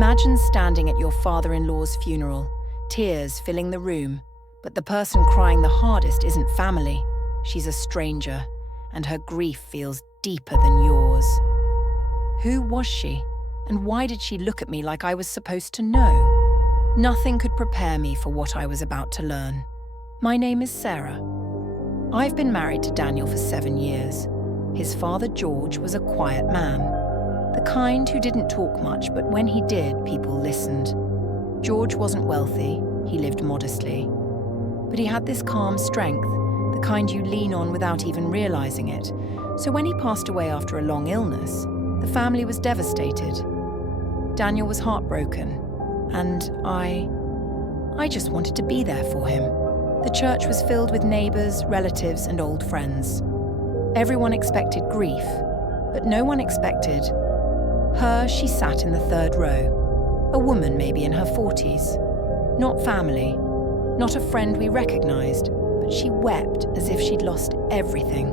Imagine standing at your father-in-law's funeral, tears filling the room, but the person crying the hardest isn't family. She's a stranger, and her grief feels deeper than yours. Who was she, and why did she look at me like I was supposed to know? Nothing could prepare me for what I was about to learn. My name is Sarah. I've been married to Daniel for 7 years. His father, George, was a quiet man. The kind who didn't talk much, but when he did, people listened. George wasn't wealthy, he lived modestly. But he had this calm strength, the kind you lean on without even realizing it. So when he passed away after a long illness, the family was devastated. Daniel was heartbroken, and I just wanted to be there for him. The church was filled with neighbors, relatives, and old friends. Everyone expected grief, but no one expected her. She sat in the third row, a woman maybe in her 40s. Not family, not a friend we recognized, but she wept as if she'd lost everything.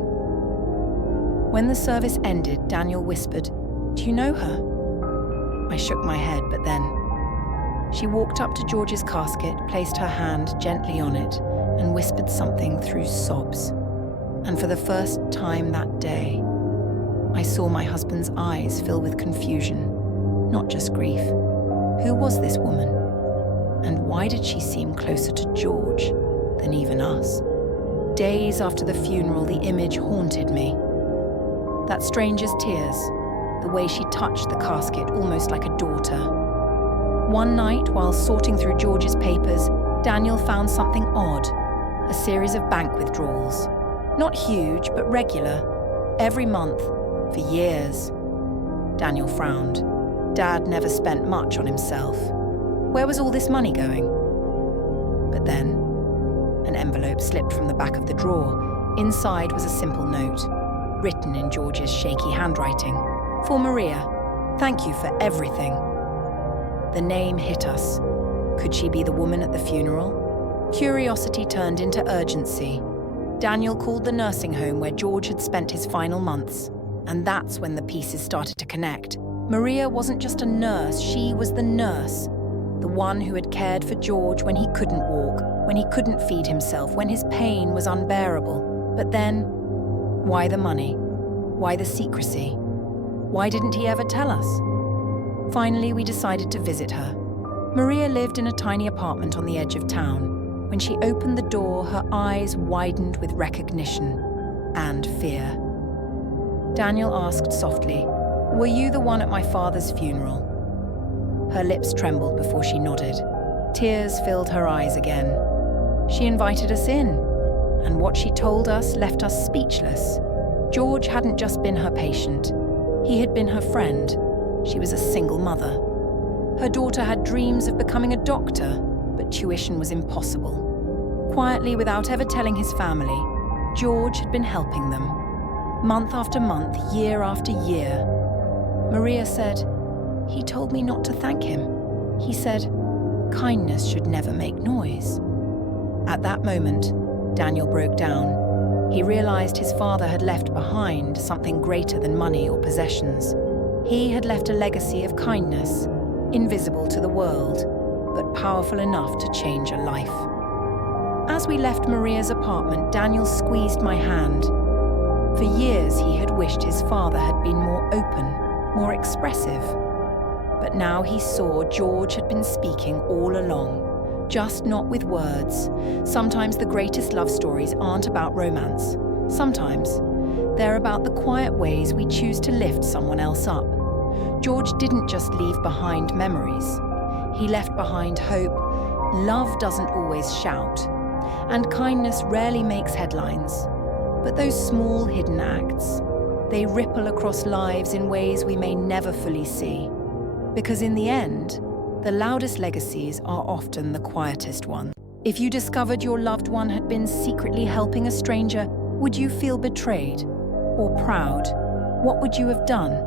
When the service ended, Daniel whispered, "Do you know her?" I shook my head, but then she walked up to George's casket, placed her hand gently on it, and whispered something through sobs. And for the first time that day, I saw my husband's eyes fill with confusion, not just grief. Who was this woman? And why did she seem closer to George than even us? Days after the funeral, the image haunted me. That stranger's tears, the way she touched the casket almost like a daughter. One night, while sorting through George's papers, Daniel found something odd, a series of bank withdrawals. Not huge, but regular, every month, for years. Daniel frowned. Dad never spent much on himself. Where was all this money going? But then, an envelope slipped from the back of the drawer. Inside was a simple note, written in George's shaky handwriting. "For Maria, thank you for everything." The name hit us. Could she be the woman at the funeral? Curiosity turned into urgency. Daniel called the nursing home where George had spent his final months, and that's when the pieces started to connect. Maria wasn't just a nurse, she was the nurse. The one who had cared for George when he couldn't walk, when he couldn't feed himself, when his pain was unbearable. But then, why the money? Why the secrecy? Why didn't he ever tell us? Finally, we decided to visit her. Maria lived in a tiny apartment on the edge of town. When she opened the door, her eyes widened with recognition and fear. Daniel asked softly, "Were you the one at my father's funeral?" Her lips trembled before she nodded. Tears filled her eyes again. She invited us in, and what she told us left us speechless. George hadn't just been her patient. He had been her friend. She was a single mother. Her daughter had dreams of becoming a doctor, but tuition was impossible. Quietly, without ever telling his family, George had been helping them. Month after month, year after year. Maria said, "He told me not to thank him. He said, kindness should never make noise." At that moment, Daniel broke down. He realized his father had left behind something greater than money or possessions. He had left a legacy of kindness, invisible to the world, but powerful enough to change a life. As we left Maria's apartment, Daniel squeezed my hand. For years, he had wished his father had been more open, more expressive. But now he saw George had been speaking all along, just not with words. Sometimes the greatest love stories aren't about romance. Sometimes they're about the quiet ways we choose to lift someone else up. George didn't just leave behind memories. He left behind hope. Love doesn't always shout, and kindness rarely makes headlines. But those small hidden acts, they ripple across lives in ways we may never fully see. Because in the end, the loudest legacies are often the quietest ones. If you discovered your loved one had been secretly helping a stranger, would you feel betrayed or proud? What would you have done?